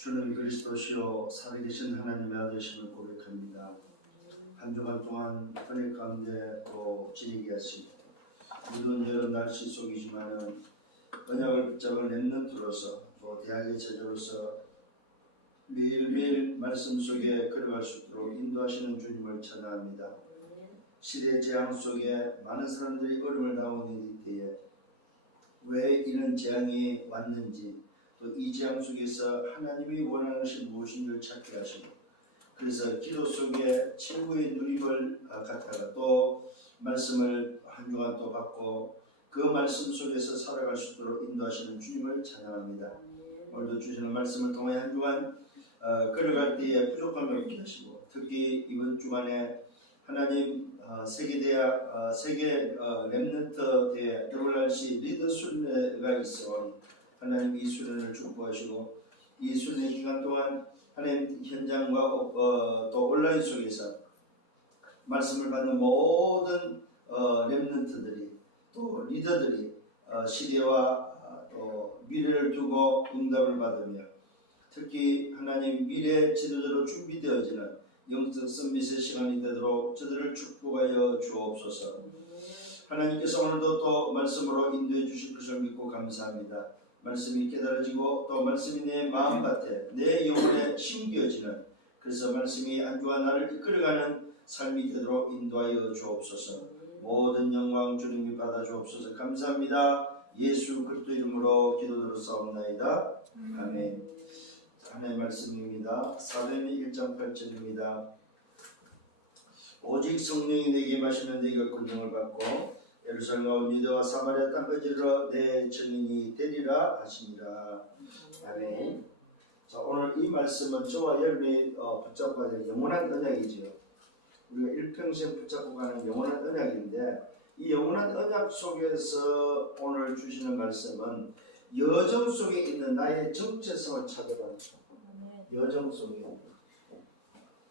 주는 그리스도시요 살아계신 하나님의 아들이심을 고백합니다. 한 주간 동안 은혜 가운데 또 지니게 하시고 무더운 여름 날씨 속이지만은 언약을 붙잡은 렘넌트로서 또 대학의 제자로서 매일매일 말씀 속에 걸어갈 수 있도록 인도하시는 주님을 찬양합니다. 시대의 재앙 속에 많은 사람들이 어려움을 당하는 이때에 왜 이런 재앙이 왔는지 또 이 재앙 속에서 하나님이 원하는 것이 무엇인지를 찾게 하시고 그래서 기도 속에 최고의 누림을 갖다가 또 말씀을 한 주간 또 받고 그 말씀 속에서 살아갈 수 있도록 인도하시는 주님을 찬양합니다. 오늘도 주시는 말씀을 통해 한 주간 걸어갈 때에 부족함이 없게 하시고 특히 이번 주간에 하나님 세계대학 세계 렘넌트 대회 WRC 리더 순례가 있어 하나님 이 수련을 축복하시고 이 수련 기간 동안 하나님 현장과 또 온라인 속에서 말씀을 받는 모든 렘넌트들이 또 리더들이 시대와 또 미래를 두고 응답을 받으며 특히 하나님 미래 지도자로 준비되어지는 영적 선미의 시간이 되도록 저들을 축복하여 주옵소서. 하나님께서 오늘도 또 말씀으로 인도해 주실 것을 믿고 감사합니다. 말씀이 깨달아지고 또 말씀이 내 마음밭에 내 영혼에 심겨지는 그래서 말씀이 한 주간 나를 이끌어가는 삶이 되도록 인도하여 주옵소서. 모든 영광 주님이 받아 주옵소서. 감사합니다. 예수 그리스도 이름으로 기도드렸사옵나이다. 아멘. 하나님의 말씀입니다. 사도행전 1장 8절입니다. 오직 성령이 내게 임하시면 네가 권능을 받고 예루살렘과 유대와 사마리아 땅까지 이르러 내 증인이 되리라 하시니라. 아멘. 자, 오늘 이 말씀은 저와 여러분이 붙잡고 가야 될 영원한 언약이지요. 우리가 일평생 붙잡고 가는 영원한 언약인데 이 영원한 언약 속에서 오늘 주시는 말씀은 여정 속에 있는 나의 정체성을 찾아가는 여정 속에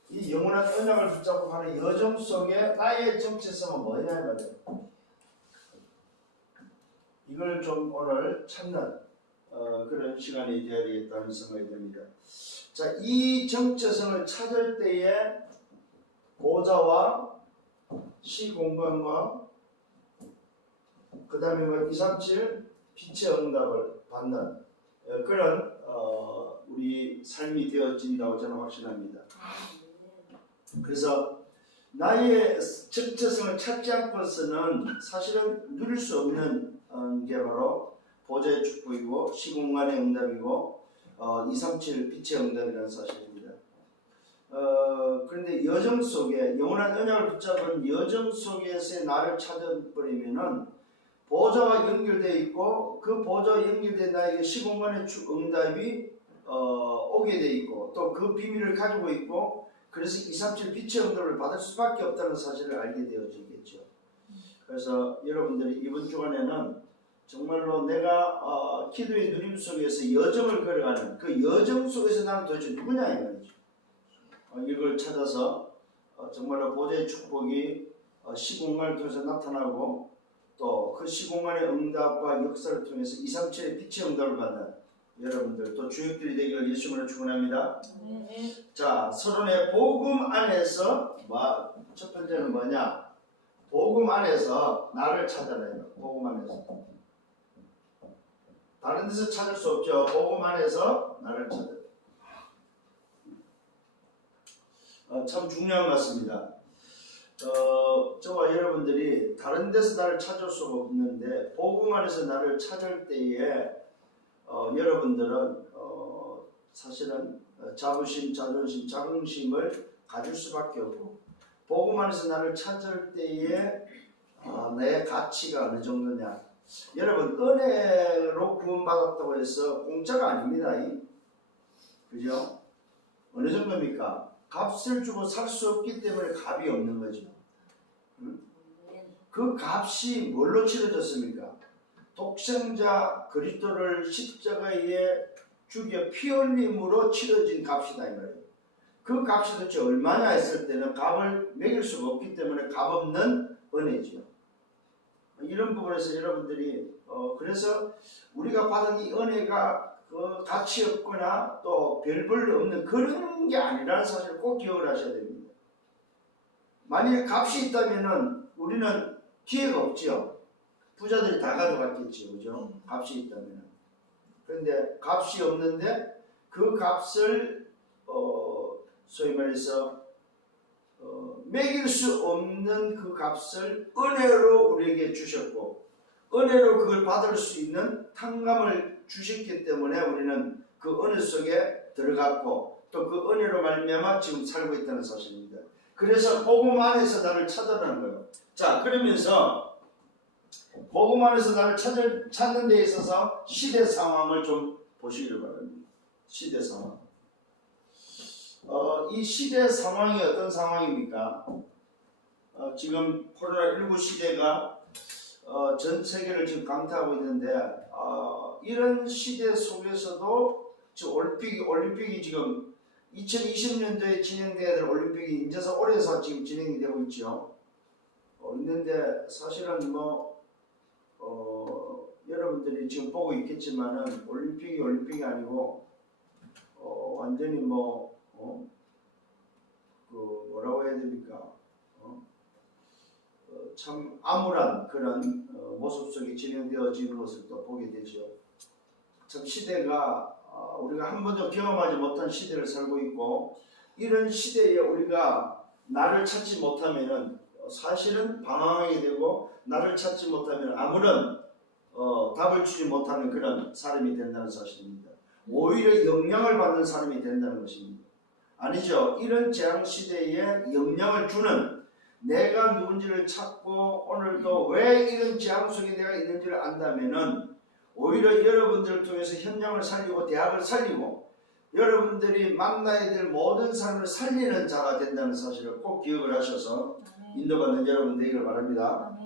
이 영원한 언약을 붙잡고 가는 여정 속에 나의 정체성은 뭐냐 말이에요. 이걸 좀 오늘 찾는 그런 시간이 되어야 되겠다는 생각이 듭니다. 자, 이 정체성을 찾을 때에 보좌와 시공간과 그 다음에 237 빛의 응답을 받는 그런 우리 삶이 되어진다고 저는 확신합니다. 그래서 나의 정체성을 찾지 않고서는 사실은 누릴 수 없는 게 바로 보좌의 축복이고 시공간의 응답이고 237 빛의 응답이라는 사실입니다. 그런데 여정 속에 영원한 언약을 붙잡은 여정 속에서 나를 찾아버리면은 보좌와 연결되어 있고 그 보좌와 연결된 나에게 시공간의 응답이 오게 되어 있고 또 그 비밀을 가지고 있고 그래서 237 빛의 응답을 받을 수밖에 없다는 사실을 알게 되어지겠죠. 그래서 여러분들이 이번 주간에는 정말로 내가 기도의 누림 속에서 여정을 걸어가는 그 여정 속에서 나는 도대체 누구냐 이 말이죠. 이걸 찾아서 정말로 보좌의 축복이 시공간을 통해서 나타나고 또 그 시공간의 응답과 역사를 통해서 237의 빛의 응답을 받는 여러분들 또 주역들이 되기를 예수님으로 축원합니다. 자, 서론의 복음 안에서 첫 번째는 뭐냐? 복음 안에서 나를 찾아내요. 복음 안에서. 다른 데서 찾을 수 없죠. 복음 안에서 나를 찾아내요. 참 중요한 것 같습니다. 저와 여러분들이 다른 데서 나를 찾을 수가 없는데 복음 안에서 나를 찾을 때에 여러분들은 사실은 자부심, 자존심, 자긍심을 가질 수밖에 없고 복음 안에서 나를 찾을 때에 내 가치가 어느 정도냐. 여러분 은혜로 구원받았다고 해서 공짜가 아닙니다. 그죠? 어느 정도입니까? 값을 주고 살 수 없기 때문에 값이 없는 거죠. 그 값이 뭘로 치러졌습니까? 독생자 그리스도를 십자가에 죽여 피 흘림으로 치러진 값이다 이 말이에요. 그 값이 도대체 얼마냐 했을 때는 값을 매길 수가 없기 때문에 값없는 은혜죠. 이런 부분에서 여러분들이 그래서 우리가 받은 이 은혜가 그 가치 없거나 또 별볼 없는 그런 게 아니라는 사실을 꼭 기억을 하셔야 됩니다. 만일 값이 있다면은 우리는 기회가 없죠. 부자들이 다 가져갔겠죠, 그죠? 값이 있다면은. 그런데 값이 없는데 그 값을 소위 말해서 매길 수 없는 그 값을 은혜로 우리에게 주셨고 은혜로 그걸 받을 수 있는 탕감을 주셨기 때문에 우리는 그 은혜 속에 들어갔고 또 그 은혜로 말미암아 지금 살고 있다는 사실입니다. 그래서 복음 안에서 나를 찾아라는 거예요. 자, 그러면서 복음 안에서 나를 찾는 데 있어서 시대 상황을 좀 보시기를 바랍니다. 시대 상황. 이 시대 상황이 어떤 상황입니까? 지금 코로나19 시대가 전 세계를 지금 강타하고 있는데 이런 시대 속에서도 지금 올림픽이 지금 2020년도에 진행돼야 될 올림픽이 이제서 올해서 지금 진행이 되고 있죠. 있는데 사실은 여러분들이 지금 보고 있겠지만은 올림픽이 아니고 완전히 뭐라고 해야 됩니까? 참 암울한 그런 모습 속에 진행되어지는 것을 또 보게 되죠. 참 시대가 우리가 한 번도 경험하지 못한 시대를 살고 있고 이런 시대에 우리가 나를 찾지 못하면은 사실은 방황하게 되고 나를 찾지 못하면 아무런 답을 주지 못하는 그런 사람이 된다는 사실입니다. 오히려 영향을 받는 사람이 된다는 것입니다. 아니죠. 이런 재앙 시대에 영향을 주는 내가 누군지를 찾고 오늘도 왜 이런 재앙 속에 내가 있는지를 안다면은 오히려 여러분들을 통해서 현장을 살리고 대학을 살리고 여러분들이 만나야 될 모든 사람을 살리는 자가 된다는 사실을 꼭 기억을 하셔서 인도받는 여러분 되기를 바랍니다.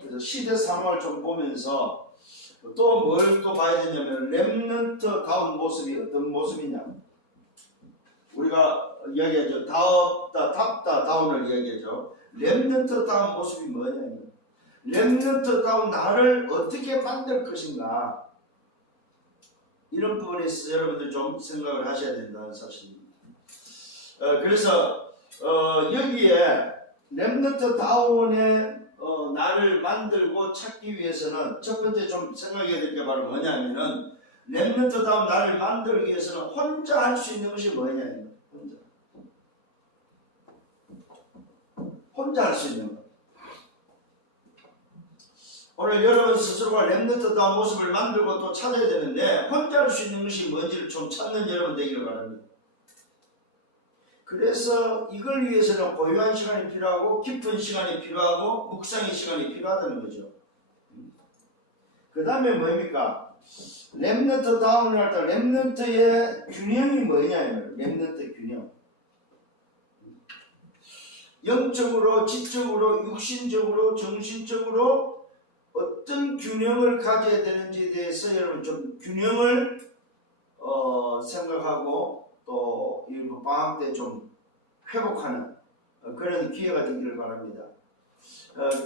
그래서 시대 상황을 좀 보면서 또 뭘 또 봐야 되냐면 렘넌트다운 모습이 어떤 모습이냐. 우리가 이야기하죠. 답다 다운을 이야기하죠. 렘넌트다운 모습이 뭐냐면 렘넌트다운 나를 어떻게 만들 것인가. 이런 부분에 있어서 여러분들 좀 생각을 하셔야 된다는 사실입니다. 그래서 여기에 렘넌트다운의 나를 만들고 찾기 위해서는 첫 번째 좀 생각해야 될 게 바로 뭐냐면은 렘넌트다운 나를 만들기 위해서는 혼자 할 수 있는 것이 뭐냐면 혼자 할 수 있는 것. 오늘 여러분 스스로가 렘넌트다운 모습을 만들고 또 찾아야 되는데 혼자 할 수 있는 것이 뭔지를 좀 찾는 여러분 되기를 바랍니다. 그래서 이걸 위해서는 고요한 시간이 필요하고 깊은 시간이 필요하고 묵상의 시간이 필요하다는 거죠. 그 다음에 뭡니까? 렘넌트다운을 할 때 렘넌트의 균형이 뭐냐면 렘넌트의 균형. 영적으로, 지적으로, 육신적으로, 정신적으로 어떤 균형을 가져야 되는지에 대해서 여러분 좀 균형을 생각하고 또 이 방학 때 좀 회복하는 그런 기회가 되기를 바랍니다.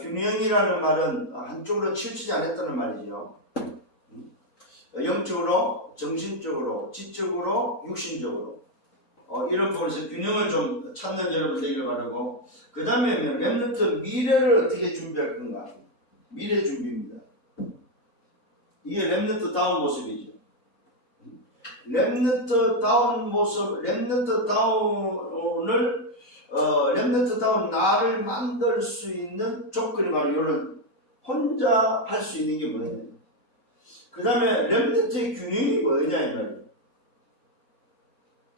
균형이라는 말은 한쪽으로 치우치지 않았다는 말이죠. 영적으로, 정신적으로, 지적으로, 육신적으로 이런 부분에서 균형을 좀 찾는 여러분 되기를 바라고 그 다음에 렘넌트 미래를 어떻게 준비할 건가? 미래 준비입니다. 이게 렘넌트 다운 모습이죠. 렘넌트 다운 모습, 렘넌트 다운을 렘넌트 다운 나를 만들 수 있는 조건이 바로 이런 혼자 할 수 있는 게 뭐냐. 그 다음에 렘넌트의 균형이 뭐냐 이 말이에요.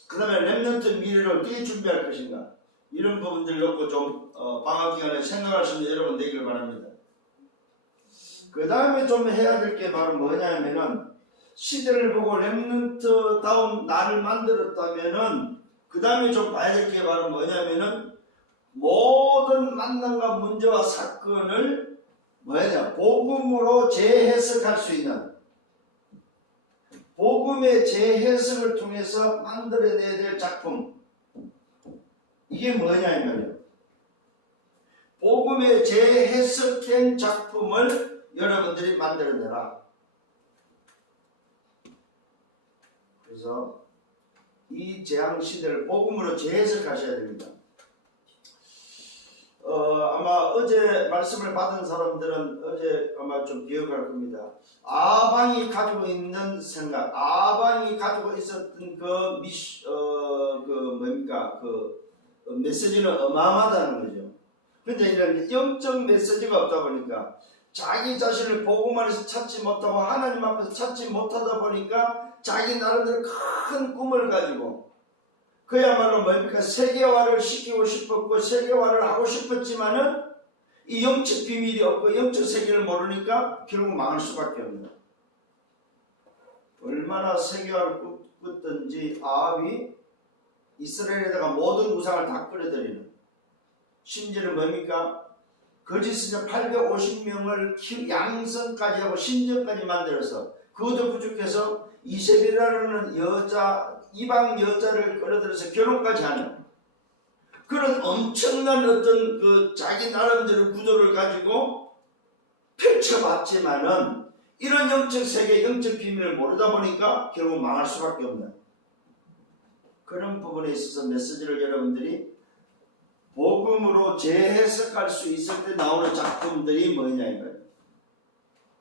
그 다음에 렘넌트 미래를 어떻게 준비할 것인가. 이런 부분들 놓고 좀 방학 기간에 생각할 수 있는 여러분 되기를 바랍니다. 그 다음에 좀 해야 될 게 바로 뭐냐면은 시대를 보고 렘넌트다운 나를 만들었다면은 그 다음에 좀 봐야 될 게 바로 뭐냐면은 모든 만남과 문제와 사건을 뭐냐 복음으로 재해석할 수 있는 복음의 재해석을 통해서 만들어내야 될 작품 이게 뭐냐 이 말이에요. 복음의 재해석된 작품을 여러분들이 만들어내라. 그래서 이 재앙 시대를 복음으로 재해석하셔야 됩니다. 아마 어제 말씀을 받은 사람들은 어제 아마 좀 기억할 겁니다. 아방이 가지고 있는 생각, 아방이 가지고 있었던 그 메시지는 어마어마하다는 거죠. 근데 이런 영적 메시지가 없다 보니까 자기 자신을 복음 안에서 찾지 못하고 하나님 앞에서 찾지 못하다 보니까 자기 나름대로 큰 꿈을 가지고 그야말로 뭡니까? 세계화를 시키고 싶었고 세계화를 하고 싶었지만은 이 영적 비밀이 없고 영적 세계를 모르니까 결국 망할 수밖에 없는. 얼마나 세계화를 꿈꿨든지 아합이 이스라엘에다가 모든 우상을 다 끌어들이는. 심지어는 뭡니까? 거짓 선지자 850명을 양성까지 하고 신전까지 만들어서 그것도 부족해서 이세벨이라는 이방 여자를 끌어들여서 결혼까지 하는 그런 엄청난 어떤 그 자기 나름대로 구도를 가지고 펼쳐봤지만은 이런 영적 세계, 영적 비밀을 모르다 보니까 결국 망할 수밖에 없는 그런 부분에 있어서 메시지를 여러분들이 복음으로 재해석할 수 있을 때 나오는 작품들이 뭐냐 이거예요.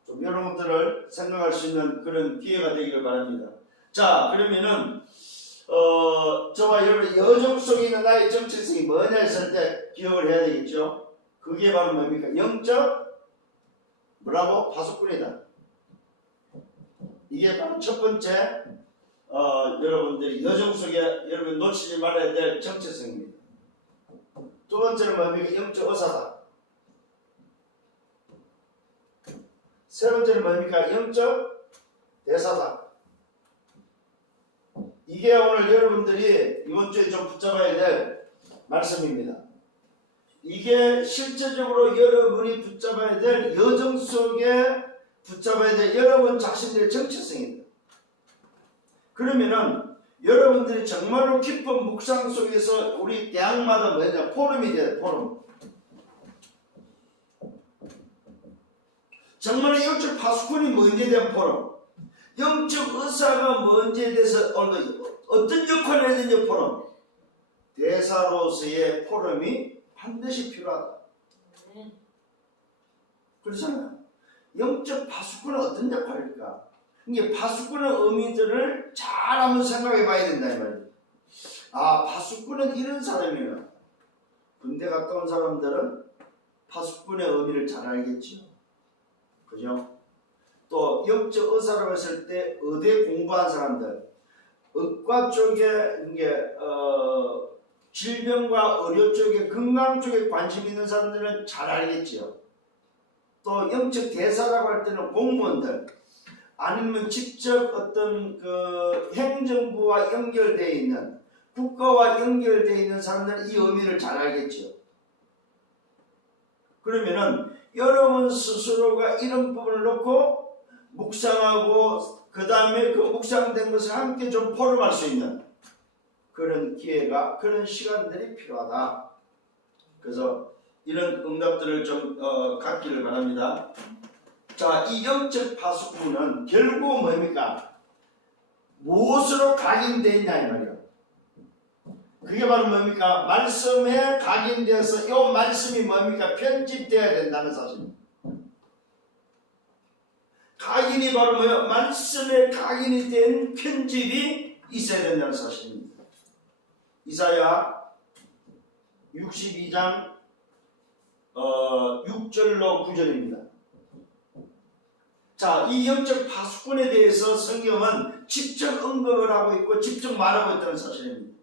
좀 여러분들을 생각할 수 있는 그런 기회가 되기를 바랍니다. 자, 그러면은 저와 여러분 여정 속에 있는 나의 정체성이 뭐냐 했을 때 기억을 해야 되겠죠. 그게 바로 뭡니까? 영적 뭐라고? 파수꾼이다. 이게 바로 첫 번째 여러분들이 여정 속에 여러분 놓치지 말아야 될 정체성입니다. 두 번째는 뭡니까? 영적 의사다. 세 번째는 뭡니까? 영적 대사다. 이게 오늘 여러분들이 이번 주에 좀 붙잡아야 될 말씀입니다. 이게 실제적으로 여러분이 붙잡아야 될 여정 속에 붙잡아야 될 여러분 자신들의 정체성입니다. 그러면은 여러분들이 정말로 깊은 묵상 속에서 우리 대학마다 뭐냐? 포럼이 돼요. 포럼. 정말로 영적 파수꾼이 뭔지에 대한 포럼. 영적 의사가 뭔지에 대해서 어떤 역할을 해야 되는지 포럼. 대사로서의 포럼이 반드시 필요하다. 그렇잖아요. 영적 파수꾼은 어떤 역할일까? 이게 파수꾼의 의미들을 잘 한번 생각해 봐야 된다 이 말이에요. 아, 파수꾼은 이런 사람이구나. 군대 갔다 온 사람들은 파수꾼의 의미를 잘 알겠죠. 그죠? 또 영적 의사라고 했을 때 의대 공부한 사람들, 의과 쪽에 질병과 의료 쪽에 건강 쪽에 관심 있는 사람들은 잘 알겠죠. 또 영적 대사라고 할 때는 공무원들 아니면 직접 어떤 그 행정부와 연결되어 있는 국가와 연결되어 있는 사람들은 이 의미를 잘 알겠죠. 그러면은 여러분 스스로가 이런 부분을 놓고 묵상하고 그 다음에 그 묵상된 것을 함께 좀 포럼할 수 있는 그런 기회가 그런 시간들이 필요하다. 그래서 이런 응답들을 좀 갖기를 바랍니다. 자, 이 영적 파수꾼은 결국 뭡니까? 무엇으로 각인되어 있냐 이 말이에요. 그게 바로 뭡니까? 말씀에 각인되어서 이 말씀이 뭡니까? 편집되어야 된다는 사실입니다. 각인이 바로 뭐예요? 말씀에 각인이 된 편집이 있어야 된다는 사실입니다. 이사야 62장 6절로 9절입니다. 자, 이 영적 파수꾼에 대해서 성경은 직접 언급을 하고 있고 직접 말하고 있다는 사실입니다.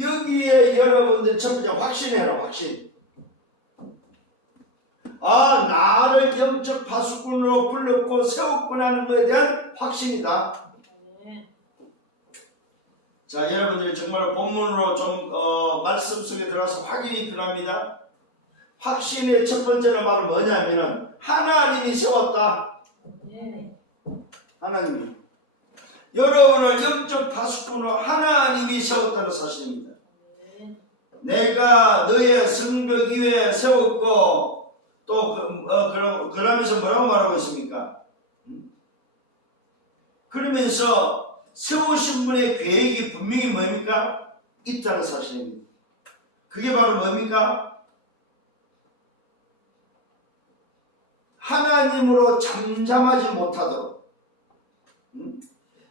여기에 여러분들 첫 번째 확신해라. 확신. 아, 나를 영적 파수꾼으로 불렀고 세웠구나 하는 것에 대한 확신이다. 자, 여러분들이 정말 본문으로 좀 말씀 속에 들어가서 확인이 필요합니다. 확신의 첫 번째는 바로 뭐냐면은 하나님이 세웠다. 하나님이 여러분을 영적 파수꾼으로 하나님이 세웠다는 사실입니다. 내가 너의 성벽 위에 세웠고 또 그러면서 뭐라고 말하고 있습니까? 그러면서 세우신 분의 계획이 분명히 뭡니까? 있다는 사실입니다. 그게 바로 뭡니까? 하나님으로 잠잠하지 못하도록.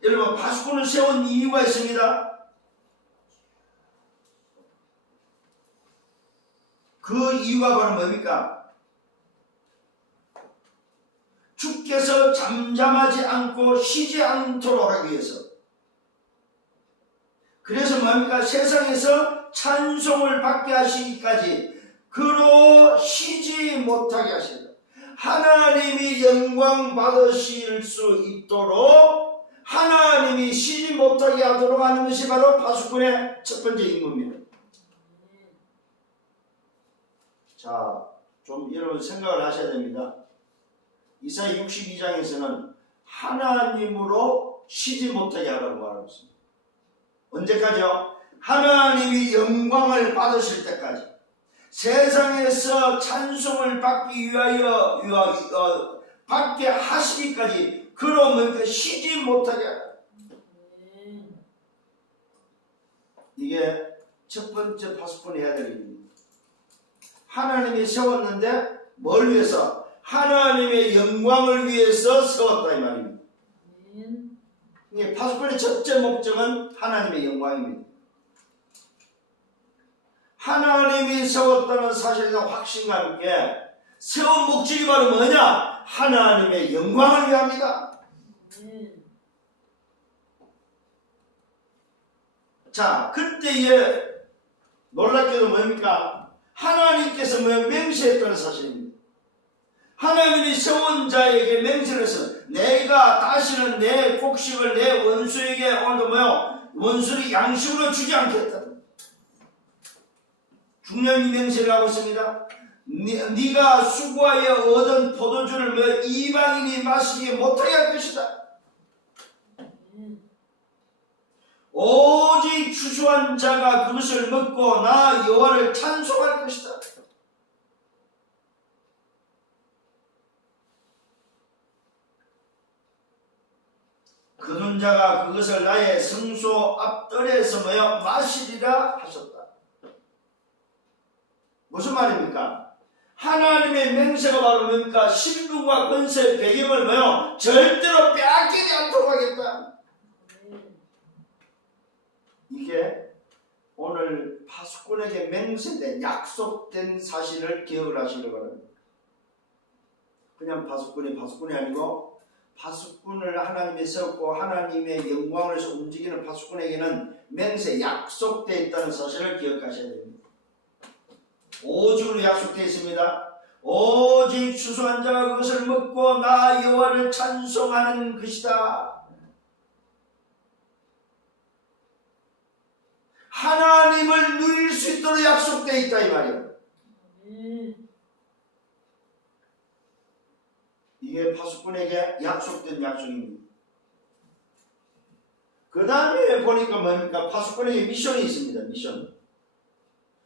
여러분, 파수꾼을 세운 이유가 있습니다. 그 이유가 바로 뭡니까? 주께서 잠잠하지 않고 쉬지 않도록 하기 위해서. 그래서 뭡니까? 세상에서 찬송을 받게 하시기까지 그로 쉬지 못하게 하신다. 하나님이 영광 받으실 수 있도록 하나님이 쉬지 못하게 하도록 하는 것이 바로 파수꾼의 첫 번째 임무입니다. 자, 좀 여러분 생각을 하셔야 됩니다. 이사야 62장에서는 하나님으로 쉬지 못하게 하라고 말하고 있습니다. 언제까지요? 하나님이 영광을 받으실 때까지. 세상에서 찬송을 받기 위하여 받게 하시기까지 그러면 쉬지 못하게 하라. 이게 첫 번째 파수꾼이 해야 될 일입니다. 하나님이 세웠는데 뭘 위해서? 하나님의 영광을 위해서 세웠다 이 말입니다. 파수꾼의 첫째 목적은 하나님의 영광입니다. 하나님이 세웠다는 사실과 확신과 함께 세운 목적이 바로 뭐냐? 하나님의 영광을 위함이다. 자, 그때에 놀랍게도 뭡니까? 하나님께서 맹세했다는 사실입니다. 하나님이 세운 자에게 맹세를 해서 내가 다시는 내 곡식을 내 원수에게 원수를 양식으로 주지 않겠다. 중요한 맹세를 하고 있습니다. 네가 수고하여 얻은 포도주를 이방인이 마시지 못하게 할 것이다. 오직 추수한 자가 그것을 먹고 나 여호와를 찬송할 것이다. 거둔 자가 그것을 나의 성소 앞뜰에서 마시리라 하셨다. 무슨 말입니까? 하나님의 맹세가 바로 뭡니까? 신분과 권세의 배경을 절대로 빼앗기지 않도록 하겠다. 이게 오늘 파수꾼에게 맹세된 약속된 사실을 기억을 하시기 바랍니다. 그냥 파수꾼이 아니고 파수꾼을 하나님이 세웠고 하나님의 영광을 움직이는 파수꾼에게는 맹세, 약속되어 있다는 사실을 기억하셔야 됩니다. 오직으로 약속되어 있습니다. 오직 추수한 자가 그것을 먹고 나 여호와를 찬송하는 것이다. 하나님을 누릴 수 있도록 약속되어 있다 이 말이에요. 이게 파수꾼에게 약속된 약속입니다. 그 다음에 보니까 뭡니까? 파수꾼에게 미션이 있습니다. 미션.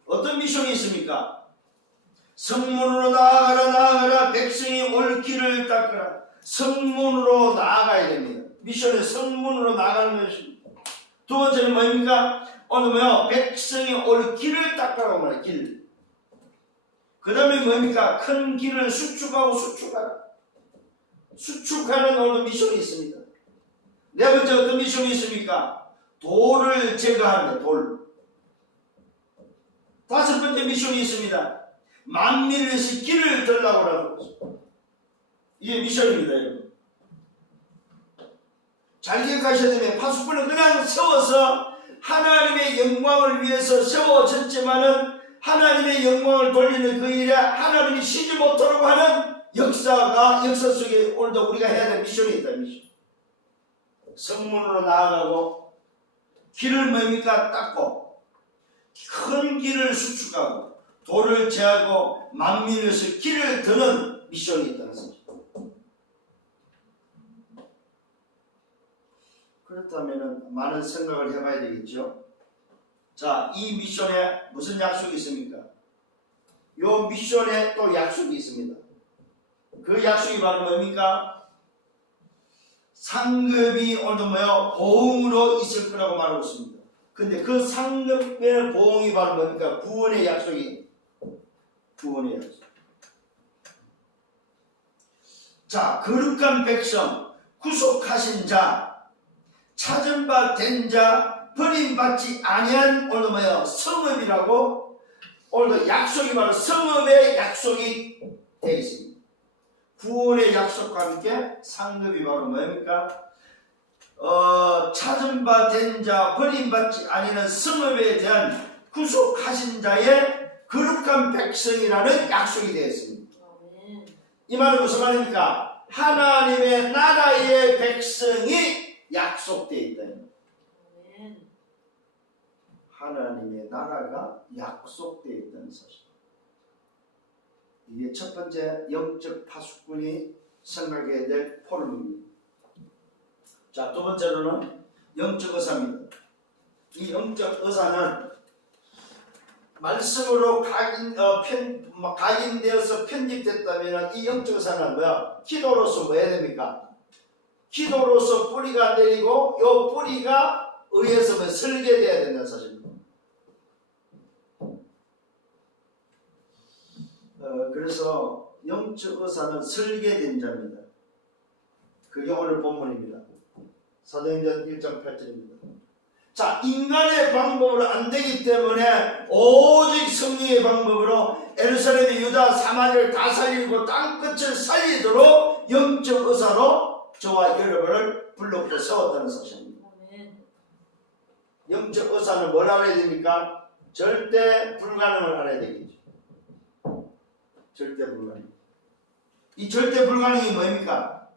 어떤 미션이 있습니까? 성문으로 나아가라 백성이 올 길을 닦으라. 성문으로 나아가야 됩니다. 미션의 성문으로 나아가는 것입니다. 두 번째는 뭡니까? 오늘 백성이 올 길을 닦으라고 말해요. 길. 그 다음에 뭡니까? 큰 길을 수축하고 수축하라. 수축하는 오늘 미션이 있습니다. 네 번째 어떤 미션이 있습니까? 돌을 제거하는 돌. 다섯 번째 미션이 있습니다. 만민을 위해서 길을 들라고 하는 거죠. 이게 미션입니다, 여러분. 잘 기억하셔야 되면 파수꾼은 그냥 세워서 하나님의 영광을 위해서 세워졌지만은 하나님의 영광을 돌리는 그 일에 하나님이 쉬지 못하려고 하는 역사 속에 오늘도 우리가 해야 될 미션이 있다. 미션. 성문으로 나아가고 길을 닦고 큰 길을 수축하고 돌을 제하고 만민에서 길을 드는 미션이 있다는 사실. 그렇다면 많은 생각을 해봐야 되겠죠. 자, 이 미션에 무슨 약속이 있습니까? 이 미션에 또 약속이 있습니다. 그 약속이 바로 뭡니까? 상급이 오늘 뭐요? 보응으로 있을 거라고 말하고 있습니다. 근데 그 상급의 보응이 바로 뭡니까? 구원의 약속이. 구원의 약속. 자, 거룩한 백성, 구속하신 자, 찾은 바 된 자, 버림받지 아니한 오늘 뭐예요? 성읍이라고. 오늘도 약속이 바로 성읍의 약속이 되어 있습니다. 구원의 약속과 함께 상급이 바로 뭡니까? 찾은 바 된 자, 버림받지 아니한 성읍에 대한 구속하신 자의 거룩한 백성이라는 약속이 되어 있습니다. 이 말은 무슨 말입니까? 하나님의 나라의 백성이 약속되어 있다. 하나님의 나라가 약속되어 있다는 사실. 이게 첫 번째 영적 파수꾼이 생각해야 될 포럼입니다. 자, 두 번째로는 영적 의사입니다. 이 영적 의사는 말씀으로 각인되어서 편집됐다면 이 영적 의사는 뭐야? 기도로서 뭐 해야 됩니까? 기도로서 뿌리가 내리고 이 뿌리가 의해서 뭐 설계되어야 된다는 사실입니다. 그래서 영적 의사는 설계된 자입니다. 그게 오늘 본문입니다. 사도행전 1장 8절입니다. 자, 인간의 방법으로 안 되기 때문에 오직 성령의 방법으로 예루살렘, 유다, 사마리아를 다 살리고 땅끝을 살리도록 영적 의사로 저와 여러분을 불렀고 세웠다는 사실입니다. 영적 의사는 뭘 알아야 됩니까? 절대 불가능을 알아야 되겠죠. 절대 불가능. 이 절대 불가능이 뭡니까?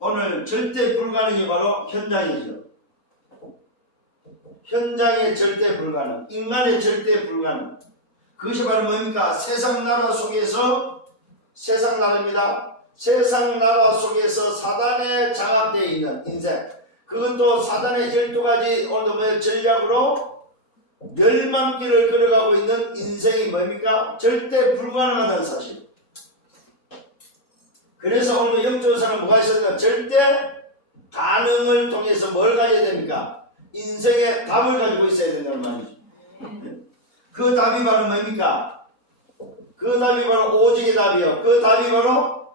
오늘 절대 불가능이 바로 현장이죠. 현장의 절대 불가능, 인간의 절대 불가능. 그것이 바로 뭡니까? 세상 나라 속에서, 세상 나라입니다. 세상 나라 속에서 사단에 장악되어 있는 인생. 그것도 사단의 12가지 오늘 전략으로 멸망길을 걸어가고 있는 인생이 뭡니까? 절대 불가능하다는 사실. 그래서 오늘 영적으로는 뭐가 있었냐? 절대 가능을 통해서 뭘 가져야 됩니까? 인생의 답을 가지고 있어야 된다는 말이죠. 그 답이 바로 뭡니까? 그 답이 바로 오직의 답이요. 그 답이 바로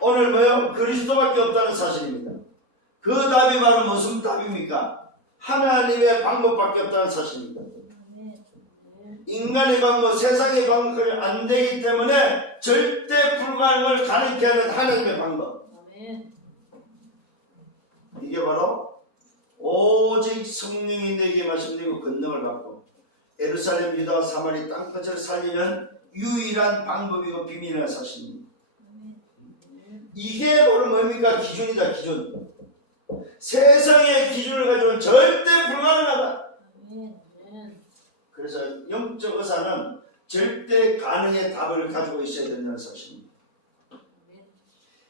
오늘 뭐요? 그리스도밖에 없다는 사실입니다. 그 답이 바로 무슨 답입니까? 하나님의 방법밖에 없다는 사실입니다. 인간의 방법, 세상의 방법이 안 되기 때문에 절대 불가능을 가능케 하는 하나님의 방법. 이게 바로 오직 성령이 내게 말씀드리고 권능을 받고 예루살렘, 유다, 사마리 땅끝을 살리는 유일한 방법이고 비밀이라는 사실입니다. 이게 바로 뭡니까? 기준이다, 기준. 세상의 기준을 가지고는 절대 불가능하다. 그래서 영적 의사는 절대 가능의 답을 가지고 있어야 된다는 사실입니다.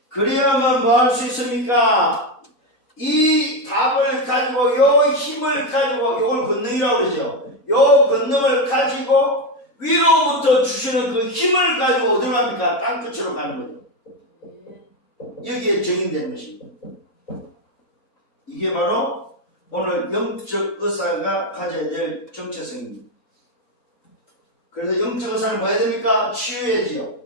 그래야만 뭐 할 수 있습니까? 이 답을 가지고 요 힘을 가지고 이걸 권능이라고 그러죠. 요 권능을 가지고 위로부터 주시는 그 힘을 가지고 어디로 갑니까? 땅끝으로 가는 거죠. 여기에 적용되는 것입니다. 이게 바로 오늘 영적 의사가 가져야 될 정체성입니다. 그래서 영적 의사는 뭐 해야 됩니까? 치유해야지요.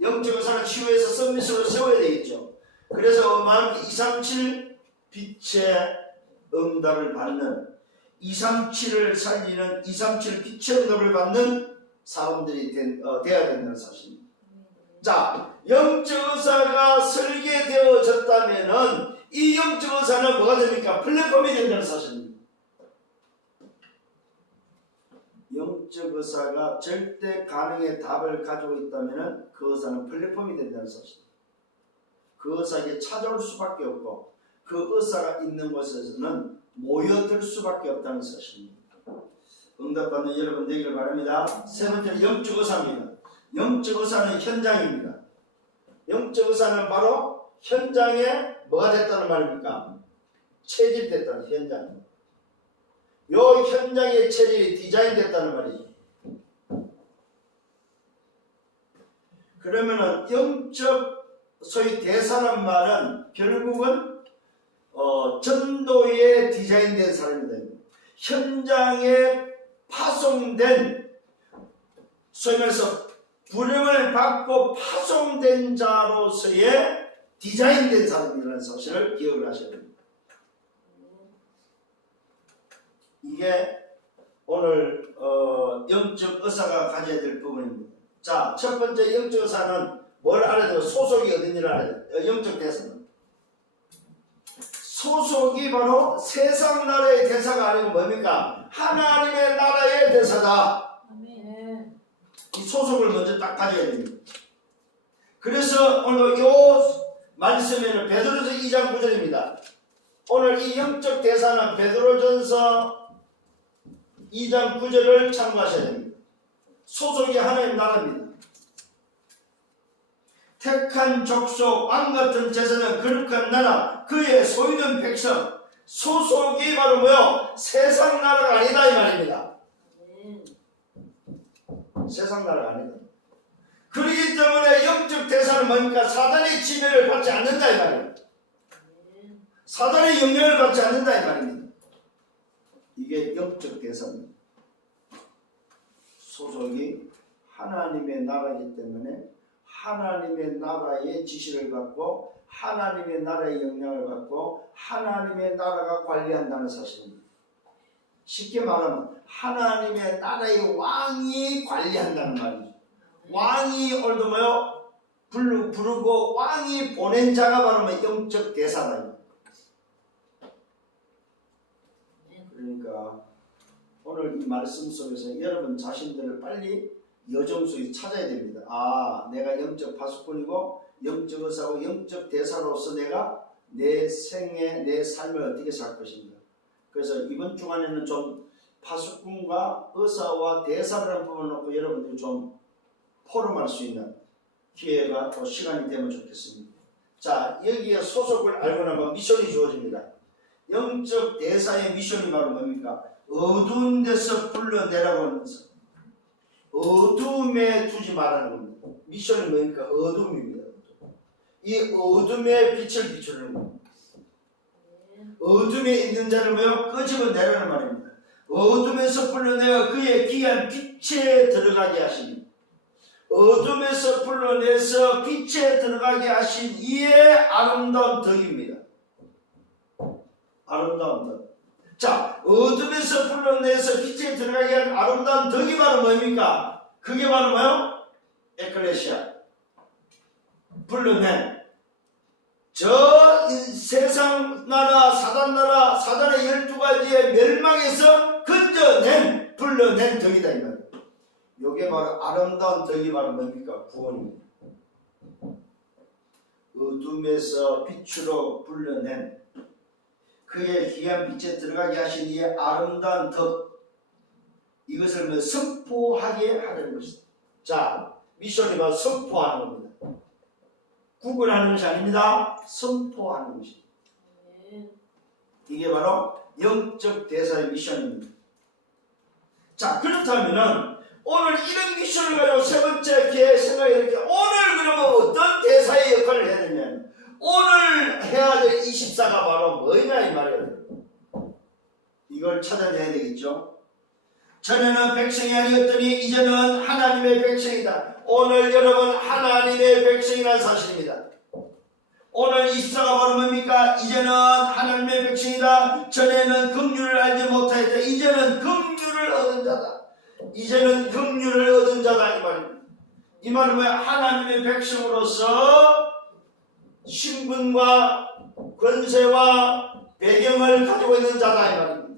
영적 의사는 치유해서 서밋으로 세워야 되겠죠. 그래서 237 빛의 응답을 받는 237을 살리는 237 빛의 응답을 받는 사람들이 되어야 된다는 사실입니다. 자, 영적 의사가 설계되어졌다면은 이 영적 의사는 뭐가 됩니까? 플랫폼이 된다는 사실입니다. 영적 의사가 절대 가능의 답을 가지고 있다면 그 의사는 플랫폼이 된다는 사실. 그 의사에게 찾아올 수밖에 없고 그 의사가 있는 곳에서는 모여들 수밖에 없다는 사실입니다. 응답받는 여러분 되기를 바랍니다. 세 번째는 영적 의사입니다. 영적 의사는 현장입니다. 영적 의사는 바로 현장에 뭐가 됐다는 말입니까? 채집됐다는 현장. 요 현장의 체질이 디자인됐다는 말이죠. 그러면은 영적 소위 대사란 말은 결국은 전도에 디자인된 사람이다. 현장에 파송된, 소위 말해서 부름을 받고 파송된 자로서의 디자인된 사람이라는 사실을 기억을 하셔야 됩니다. 이게 오늘 영적 의사가 가져야 될 부분입니다. 자, 첫 번째 영적 의사는 뭘 알아야 돼요? 소속이 어딘지를 알아야 돼요. 영적 대사는. 소속이 바로 세상 나라의 대사가 아니고 뭡니까? 하나님의 나라의 대사다. 아멘. 이 소속을 먼저 딱 가져야 됩니다. 그래서 오늘 이 말씀에는 베드로전서 2장 9절입니다. 오늘 이 영적 대사는 베드로전서 2장 9절을 참고하셔야 됩니다. 소속이 하나님 나라입니다. 택한 족속, 왕같은 제사장, 거룩한 나라, 그의 소유된 백성. 소속이 바로 뭐요? 세상 나라가 아니다 이 말입니다. 세상 나라가 아니다. 그렇기 때문에 영적 대사는 뭡니까? 사단의 지배를 받지 않는다 이 말이에요. 사단의 영향을 받지 않는다 이 말입니다. 이게 영적 대사입니다. 소속이 하나님의 나라이기 때문에 하나님의 나라의 지시를 받고 하나님의 나라의 영향을 받고 하나님의 나라가 관리한다는 사실입니다. 쉽게 말하면 하나님의 나라의 왕이 관리한다는 말이죠. 왕이 오늘도 뭐요? 부르고 왕이 보낸 자가 바로 뭐 영적 대사다. 그러니까 오늘 이 말씀 속에서 여러분 자신들을 빨리 여정 속에 찾아야 됩니다. 아, 내가 영적 파수꾼이고 영적 의사고 영적 대사로서 내가 내 생애, 내 삶을 어떻게 살 것인가. 그래서 이번 주간에는 좀 파수꾼과 의사와 대사라는 부분을 놓고 여러분들이 좀 포럼할 수 있는 기회가 또 시간이 되면 좋겠습니다. 자, 여기에 소속을 알고 나면 미션이 주어집니다. 영적 대사의 미션이 바로 뭡니까? 어두운 데서 불러내라고 하면서 어둠에 두지 말라는 겁니다. 미션이 뭡니까? 어둠입니다. 이 어둠에 빛을 비추는 겁니다. 어둠에 있는 자를 뭐요? 끄집어내라는 말입니다. 어둠에서 불러내어 그의 귀한 빛에 들어가게 하십니다. 어둠에서 불러내서 빛에 들어가게 하신 이의 아름다운 덕입니다. 아름다운 덕. 자, 어둠에서 불러내서 빛에 들어가게 한 아름다운 덕이 바로 뭡니까? 그게 바로 뭐요? 에클레시아. 불러낸. 저 세상 나라, 사단의 12가지의 멸망에서 건져낸, 불러낸 덕이다 이 말이에요. 요게 바로 아름다운 덕이 바로 뭡니까? 구원입니다. 어둠에서 빛으로 불러낸 그의 귀한 빛에 들어가게 하신 이의 아름다운 덕, 이것을 뭐 선포하게 하는 것이다. 자, 미션이 바로 선포하는 겁니다. 구걸하는 것이 아닙니다. 선포하는 것입니다. 이게 바로 영적 대사의 미션입니다. 자, 그렇다면은 오늘 이런 미션을 가지고 세 번째 기회에 생각해 이렇게 오늘 그러면 어떤 대사의 역할을 해야 되냐면 오늘 해야 될 24가 바로 뭐냐 이 말이에요. 이걸 찾아내야 되겠죠. 전에는 백성이 아니었더니 이제는 하나님의 백성이다. 오늘 여러분 하나님의 백성이라는 사실입니다. 오늘 24가 바로 뭡니까? 이제는 하나님의 백성이다. 전에는 긍휼을 알지 못하였다. 이제는 긍휼을 얻은 자다. 이제는 긍휼을 얻은 자다 이 말입니다. 이 말은 뭐야? 하나님의 백성으로서 신분과 권세와 배경을 가지고 있는 자다 이 말입니다.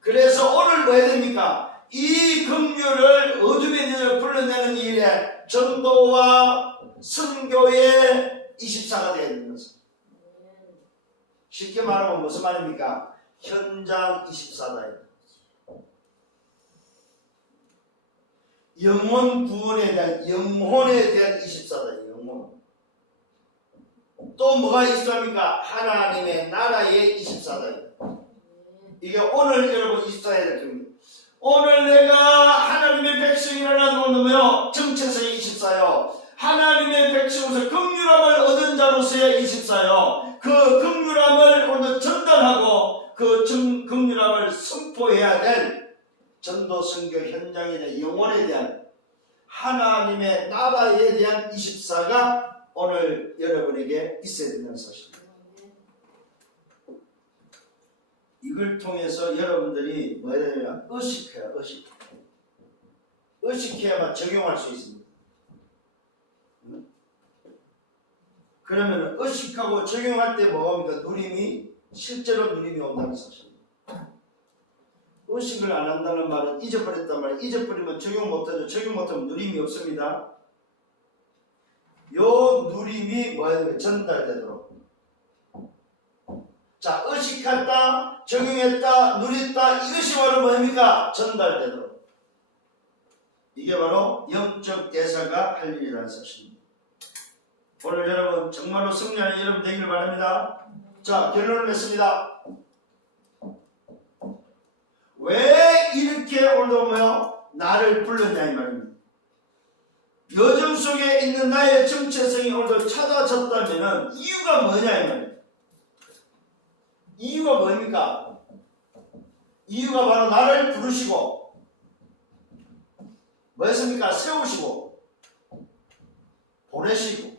그래서 오늘 뭐 해야 됩니까? 이 긍휼을 어둠의 눈을 불러내는 일에 전도와 선교의 24가 되어야 되는 것입니다. 쉽게 말하면 무슨 말입니까? 현장 24다. 영혼 구원에 대한, 영혼에 대한 24다. 영혼. 또 뭐가 있습니까? 하나님의 나라의 24다. 이게 오늘 여러분 24해야 될 겁니다. 오늘 내가 하나님의 백성이라는 놈이요 정체성이 24요. 하나님의 백성으로서 긍휼함을 얻은 자로서의 24요. 그 긍휼함을 오늘 전달하고 그 긍휼함을 선포해야 될 전도 선교 현장의 영혼에 대한 하나님의 나라에 대한 24가 오늘 여러분에게 있어야 된다는 사실입니다. 이걸 통해서 여러분들이 뭐 해야 되냐? 의식해야만 적용할 수 있습니다. 그러면 의식하고 적용할 때 뭐합니까? 누림이 실제로 누림이 온다는 사실입니다. 의식을 안 한다는 말은 잊어버렸단 말이에요. 잊어버리면 적용 못하죠. 적용 못하면 누림이 없습니다. 요 누림이 뭐예요? 전달되도록. 자, 의식했다, 적용했다, 누렸다, 이것이 바로 뭡니까? 전달되도록. 이게 바로 영적 대사가 할 일이라는 사실입니다. 오늘 여러분 정말로 승리하는 여러분 되기를 바랍니다. 자, 결론을 맺습니다. 왜 이렇게 오늘도 뭐요? 나를 불렀냐 이 말입니다. 여정 속에 있는 나의 정체성이 오늘도 찾아졌다면 이유가 뭐냐 이 말입니다. 이유가 뭡니까? 이유가 바로 나를 부르시고 뭐였습니까? 세우시고 보내시고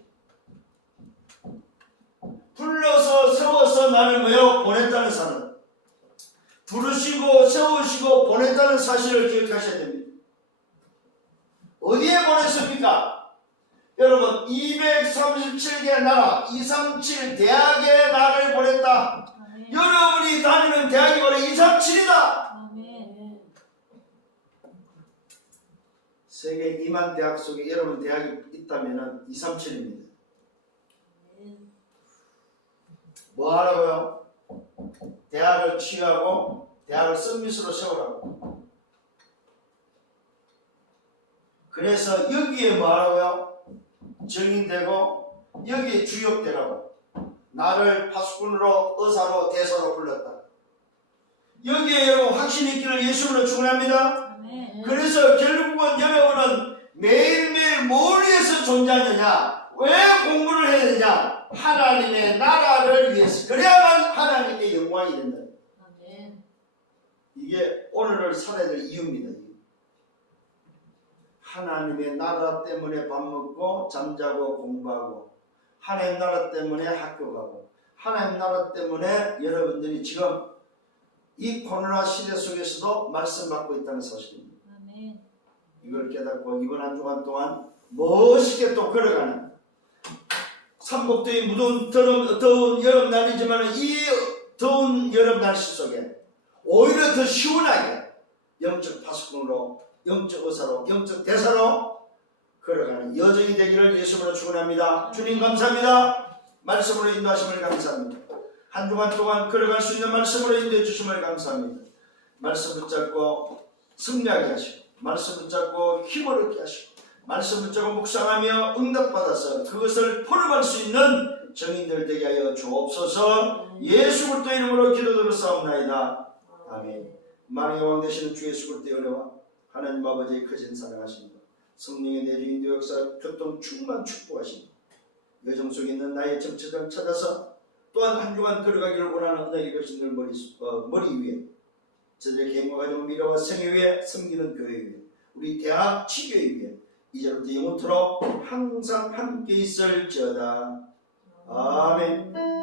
불러서 세워서 나를 뭐요? 보냈다는 사람. 부르시고 세우시고 보냈다는 사실을 기억하셔야 됩니다. 어디에 보냈습니까? 여러분 237개 나라 237 대학에 나를 보냈다. 아멘. 여러분이 다니는 대학이 바로 237이다. 아멘. 세계 2만 대학 속에 여러분 대학이 있다면 237입니다. 뭐 하라고요? 대학을 취하고 대학을 서밋으로 세우라고. 그래서 여기에 뭐 하라고요? 정인되고 여기에 주역되라고. 나를 파수꾼으로 의사로 대사로 불렀다. 여기에 여러분 확신이 있기를 예수로 축원합니다. 그래서 결국은 여러분은 매일매일 뭘 위해서 존재하느냐? 왜 공부를 해야 되냐? 하나님의 나라를 위해서. 그래야만 하나님의 영광이 된다. 이게 오늘을 살아야 될 이유입니다. 하나님의 나라 때문에 밥 먹고 잠자고 공부하고 하나님 나라 때문에 학교 가고 하나님 나라 때문에 여러분들이 지금 이 코로나 시대 속에서도 말씀 받고 있다는 사실입니다. 아멘. 이걸 깨닫고 이번 한 주간 동안 멋있게 또 걸어가는 삼복도의 무더운 더운 여름 날이지만 이 더운 여름 날씨 속에 오히려 더 시원하게 영적 파수꾼으로 영적 의사로 영적 대사로 걸어가는 여정이 되기를 예수님으로 축원합니다. 주님 감사합니다. 말씀으로 인도하심을 감사합니다. 한 주간 동안 걸어갈 수 있는 말씀으로 인도해 주심을 감사합니다. 말씀 붙잡고 승리하게 하시고 말씀 붙잡고 힘을 얻게 하시고 말씀 붙잡고 묵상하며 응답받아서 그것을 포럼할 수 있는 정인들 되게 하여 주옵소서. 예수 그리스도 이름으로 기도드렸사옵나이다. 아멘. 만왕의 왕 되시는 주 예수 그리스도의 은혜와 하나님 아버지의 크신 사랑하십니다. 성령의 내주인도 역사 교통 충만 축복하십니다. 여정 속에 있는 나의 정체성을 찾아서 또한 한 주간 걸어가기를 원하는 은혜의 백성들 머리 위에 저들의 개인과 가정 미래와 생애 위에 섬기는 교회 위에 우리 대학 지교회 위에 이제부터 영원토록 항상 함께 있을지어다. 아멘.